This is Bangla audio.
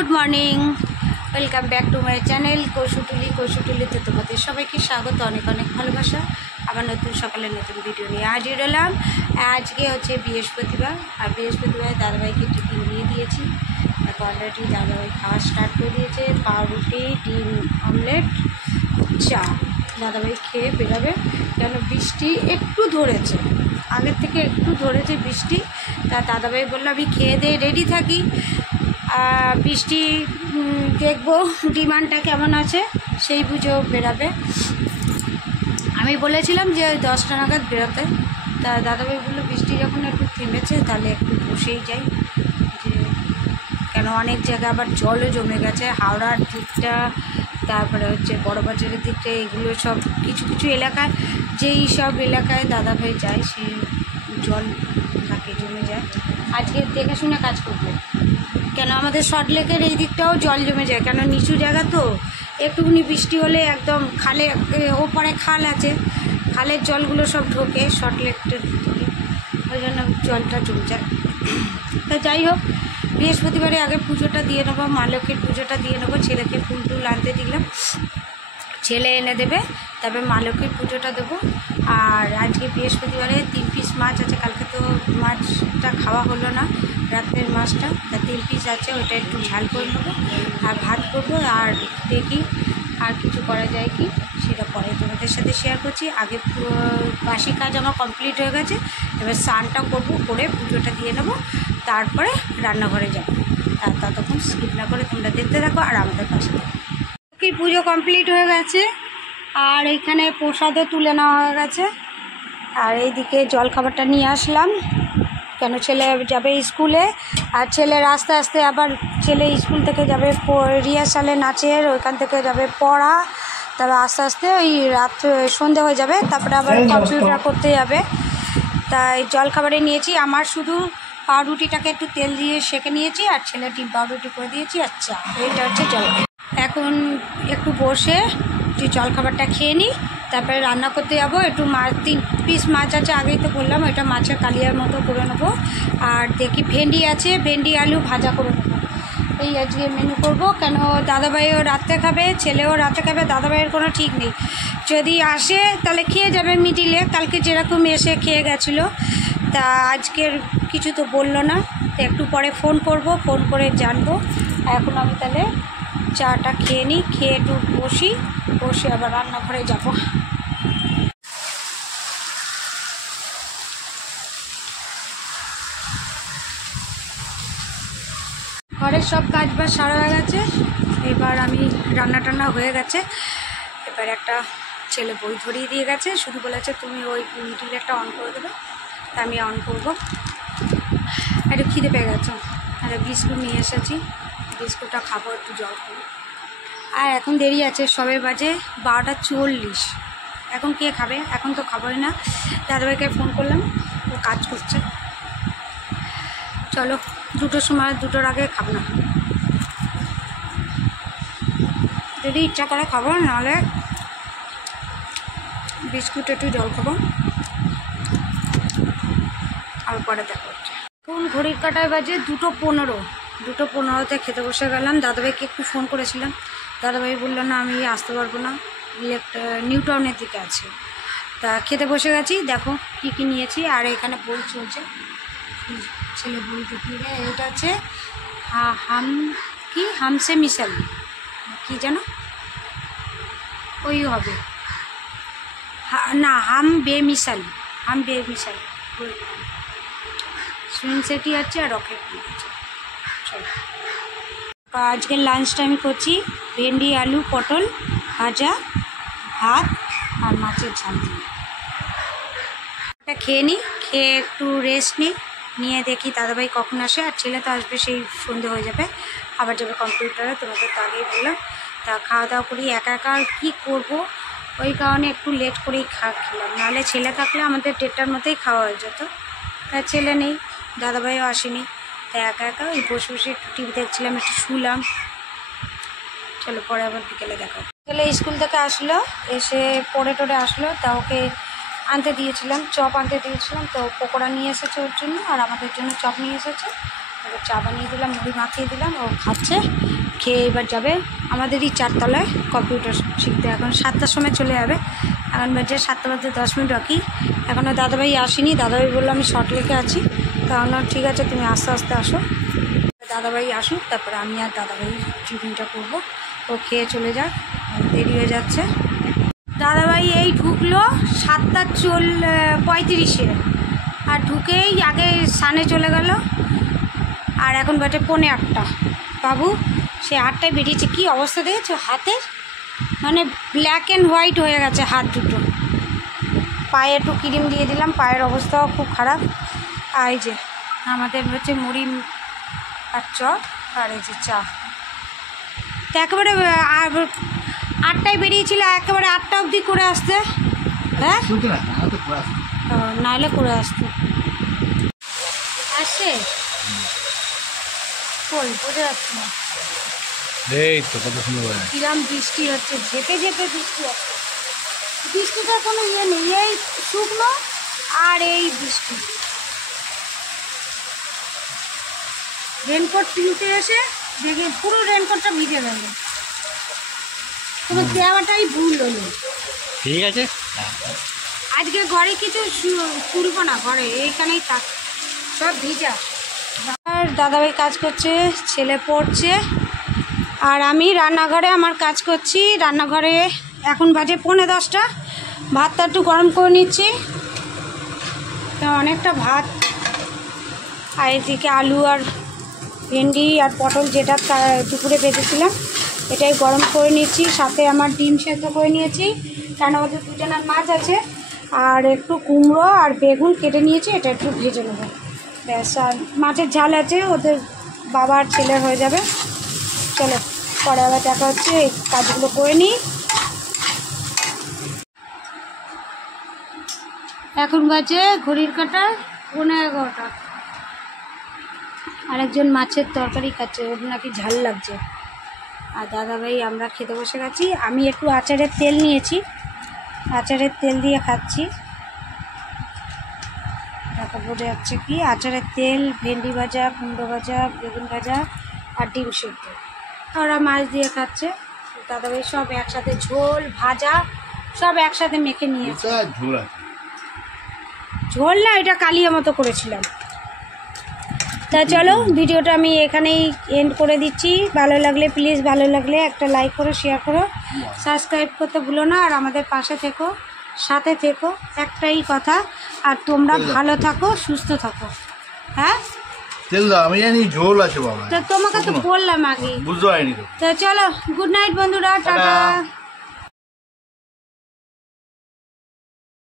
Good morning, welcome back to my channel কৌশুটুলিতে তোমাদের সবাইকে স্বাগত, অনেক অনেক ভালোবাসা। আবার নতুন সকালে নতুন ভিডিও নিয়ে হাজির হলাম। আজকে হচ্ছে বৃহস্পতিবার, আর বৃহস্পতিবার দাদাভাইকে টিফিন দিয়ে দিয়েছি। এখন অলরেডি দাদাভাই খাওয়া স্টার্ট করে দিয়েছে, পাউরুটি, ডিম অমলেট, চা। দাদাভাই খেয়ে বেরোবে, কেন বৃষ্টি একটু ধরেছে, আগের থেকে একটু ধরেছে বৃষ্টি। তা দাদাভাই বললো আমি খেয়ে দিয়ে রেডি থাকি, বৃষ্টি দেখবো ডিমান্ডটা কেমন আছে, সেই বুঝেও বেরাবে। আমি বলেছিলাম যে 10টা নাগাদ বেরোতে, তা দাদাভাই বললো বৃষ্টি যখন একটু থেমেছে তাহলে একটু বসেই যাই, যে কেন অনেক জায়গায় আবার জলও জমে গেছে, হাওড়ার দিকটা, তারপরে হচ্ছে বড়বাজারের দিকটা, এগুলো সব কিছু কিছু এলাকায়, যেই সব এলাকায় দাদাভাই যায় সে জল থাকে, জমে যায়। আজকে দেখে শুনে কাজ করবো, কেন আমাদের সল্টলেকের এই দিকটাও জল জমে যায়, কেন নিচু জায়গা তো, একটুখানি বৃষ্টি হলে একদম খালে, ওপারে খাল আছে, খালের জলগুলো সব ঢোকে সল্টলেকটার দিকে, ওই জন্য জলটা জমে যায়। তা যাই হোক, বৃহস্পতিবারে আগে পুজোটা দিয়ে নেবো, মা লক্ষ্মীর পুজোটা দিয়ে নেবো। ছেলেকে ফুল টুল আনতে দিলাম, ছেলে এনে দেবে, তারপরে মা লক্ষ্মীর পুজোটা দেবো। আর আজকে বৃহস্পতিবারে 3 পিস মাছ আছে, কালকে তো মাছটা খাওয়া হলো না, রাত্রের মাছটা, তা 3 পিস আছে, ওইটা একটু ঝাল করে নেবো আর ভাত করবো। আর দেখি আর কিছু করা যায় কি, সেটা পরে তোমাদের সাথে শেয়ার করছি। আগে বাসি কাজ আমার কমপ্লিট হয়ে গেছে, এবার স্নানটা করবো, করে পুজোটা দিয়ে নেবো, তারপরে রান্নাঘরে যাবো। ততক্ষণ স্কিপ না করে তোমরা দেখতে থাকো আর আমাদের পাশে। কি পুজো কমপ্লিট হয়ে গেছে, আর এইখানে প্রসাদও তুলে নেওয়া হয়ে গেছে। আর এইদিকে জলখাবারটা নিয়ে আসলাম, কেন ছেলে যাবে স্কুলে, আর ছেলের আস্তে আস্তে আবার ছেলে স্কুল থেকে যাবে রিহার্সালে নাচের, ওইখান থেকে যাবে পড়া, তারপর আস্তে আস্তে ওই সন্ধে হয়ে যাবে, তারপরে আবার কম্পিউটার করতে যাবে। তাই জলখাবারে নিয়েছি, আমার শুধু পাউরুটিটাকে একটু তেল দিয়ে সেঁকে নিয়েছি, আর ছেলে ডিম পাউরুটি করে দিয়েছি। আচ্ছা, এইটা হচ্ছে জলখাবার। এখন একটু বসে জলখাবারটা খেয়ে নিই, তারপরে রান্না করতে যাবো। একটু মাছ, 3 পিস মাছ আছে, আগেই তো বললাম, ওইটা মাছের কালিয়ার মতো করে নেবো। আর দেখি ভেন্ডি আছে, ভেন্ডি আলু ভাজা করে নেবো, এই আজকে মেনু করবো। কেন দাদাভাইও রাতে খাবে, ছেলেও রাতে খাবে, দাদাভাইয়ের কোনো ঠিক নেই, যদি আসে তাহলে খেয়ে যাবে মিডিলে, কালকে যেরকম এসে খেয়ে গেছিলো। তা আজকের কিছু তো বললো না, তো একটু পরে ফোন করব, ফোন করে জানবো। এখন আমি তাহলে চাটা খেয়ে নিই, খেয়ে একটু বসে আবার রান্নাঘরে যাব। ঘরের সব কাজ বাজ সারা হয়ে গেছে, এবার আমি রান্না হয়ে গেছে। এবার একটা ছেলে বই ধরিয়ে দিয়ে গেছে, শুধু বলেছে তুমি ওই মিডিল একটা অন করে দেবে, তা আমি অন করবো। একটু খিদে পেয়ে গেছে, আর বিস্কুট নিয়ে এসেছি, বিস্কুটটা খাবো, একটু জল খাবো। আর এখন দেরি আছে, সবে বাজে 12:40, এখন কে খাবে, এখন তো খাবোই না। দাদাভাইকে ফোন করলাম, ও কাজ করছে। চলো 2টোর সময়, 2টোর আগে খাবো না, যদি ইচ্ছা করে খাবো, নাহলে বিস্কুট একটু জল খাবো, আর পরে দেখা হচ্ছে। এখন ঘড়ির কাটায় বাজে 2:15, 2:15-তে খেতে বসে গেলাম। দাদাভাইকে একটু ফোন করেছিলাম, দাদাভাই বললো না আমি আসতে পারবো না, নিউ টাউনের দিকে আছে। তা খেতে বসে গেছি, দেখো কী কী নিয়েছি। আর এখানে বই চলছে, ছেলে বই দেখিয়ে, এটা হচ্ছে হামসে মিশাল, কি যেন ওই হবে না, হাম বে মিশাল সুইন সেটি আছে, আর রকেট আছে। চলো, আজকের লাঞ্চটা আমি করছি ভেন্ডি আলু পটল ভাজা, ভাত আর মাছের ঝাল দিয়ে। এটা খেয়ে নিই, খেয়ে একটু রেস্ট নিয়ে দেখি দাদাভাই কখন আসে। আর ছেলে তো আসবে সেই সন্ধে হয়ে যাবে, আবার যাবে কম্পিউটারে, তোমাদের তো আগেই বললাম। তা খাওয়া দাওয়া করি, একা একা আর কী করবো, ওই কারণে একটু লেট করেই খেলাম, নাহলে ছেলে থাকলে আমাদের 1:30টার মধ্যেই খাওয়া হয়ে যেত। তা ছেলে নেই, দাদাভাইও আসেনি, তাই একা একা ওই বসে একটু টিভি দেখছিলাম, একটু শুলাম। চলো পরে আবার বিকেলে দেখা। ছেলে স্কুল থেকে আসলো, এসে পড়ে টোড়ে আসলো, তা ওকে আনতে দিয়েছিলাম, চপ আনতে দিয়েছিলাম, তো পকোড়া নিয়ে এসেছে ওর জন্য, আর আমাদের জন্য চপ নিয়ে এসেছে। এবার চা বানিয়ে দিলাম, মুড়ি মাখিয়ে দিলাম, ও খাচ্ছে। খেয়ে এবার যাবে আমাদেরই 4 তলায় কম্পিউটার শিখতে। এখন 7টার সময় চলে যাবে। এখন বাজে 7টা বাজে 10 মিনিট বাকি। এখনও দাদাভাই আসেনি। দাদাভাই বললো আমি শর্ট লেকে আছি। কারণ ঠিক আছে, তুমি আস্তে আস্তে আসো। দাদাভাই আসুক, তারপরে আমি আর দাদাভাই টিফিনটা করবো। ও খেয়ে চলে যাক, দেরি হয়ে যাচ্ছে। দাদাভাই এই ঢুকলো 7:35-এ, আর ঢুকেই আগে সানে চলে গেল। আর এখন বাজে 7:45। বাবু সে 8টায় বেরিয়েছে। কী অবস্থা দেখেছো হাতের, মানে ব্ল্যাক অ্যান্ড হোয়াইট হয়ে গেছে হাত দুটো। পায়ে একটু ক্রিম দিয়ে দিলাম, পায়ের অবস্থাও খুব খারাপ। আর এই যে আমাদের হচ্ছে মুড়ি আর চপ, আর এই যে চা। তো একেবারে 8টায় বেরিয়েছিল, একেবারে 8টা অবধি করে আসতে। হ্যাঁ, নাহলে করে আসতে আসে। কই বোঝা যাচ্ছে না। এই তো কত সুন্দর কিরম বৃষ্টি হচ্ছে, ঝেপে ঝেপে বৃষ্টি হচ্ছে। বৃষ্টিটার কোনো ইয়ে নেই, এই শুকনো আর এই বৃষ্টি। রেনকোট কিনতে এসে দেখি পুরো রেনকোটটা ভিজে গেল। কোনো দেওয়াটাই ভুল হলো। ঠিক আছে, আজকে ঘরে কিছু তুলবো না, ঘরে এইখানেই থাক, সব ভিজা। আর দাদাভাই কাজ করছে, ছেলে পড়ছে, আর আমি রান্নাঘরে আমার কাজ করছি। রান্নাঘরে এখন বাজে 9:10। ভাতটা একটু গরম করে নিচ্ছি, অনেকটা ভাত। আর এদিকে আলু আর ভেন্ডি আর পটল, যেটা দুপুরে ভেজেছিলাম, এটাই গরম করে নিচ্ছি। সাথে আমার ডিম সেদ্ধ করে নিয়েছি, কারণ আমাদের দুজনের মাছ আছে। আর একটু কুমড়ো আর বেগুন কেটে নিয়েছি, এটা একটু ভেজে নেবো ব্যাস। আর মাছের ঝাল আছে, ওদের বাবা আর ছেলে হয়ে যাবে। চলো পরে আবার দেখা হচ্ছে, এই কাজগুলো করে নিই। এখন বাজে ঘড়ির কাঁটা 11:15। আরেকজন মাছের তরকারি খাচ্ছে, ওর নাকি ঝাল লাগছে। আর দাদাভাই আমরা খেতে বসে গেছি। আমি একটু আচারের তেল নিয়েছি, আচারের তেল দিয়ে খাচ্ছি। দেখা বোঝা যাচ্ছে কি, আচারের তেল, ভেন্ডি ভাজা, কুমড়ো ভাজা, বেগুন ভাজা আর ডিম সেদ্ধ। ওরা মাছ দিয়ে খাচ্ছে। দাদাভাই সব একসাথে, ঝোল ভাজা সব একসাথে মেখে নিয়েছে। ঝোল না, এটা কালিয়া মতো করেছিলাম। তা চলো ভিডিওটা আমি এখানেই এন্ড করে দিচ্ছি। ভালো লাগলে প্লিজ, ভালো লাগলে একটা লাইক করো, শেয়ার করো, সাবস্ক্রাইব করতে ভুলো না। আর আমাদের পাশে থেকো, সাথে থেকো, একটাই কথা। আর তোমরা ভালো থাকো, সুস্থ থাকো। হ্যাঁ, আমি জানি ঝোল আছে বাবা, তো তোমাকে তো বললাম আগে, বুঝতে পারিনি তো। চলো, গুড নাইট বন্ধুরা, টাটা।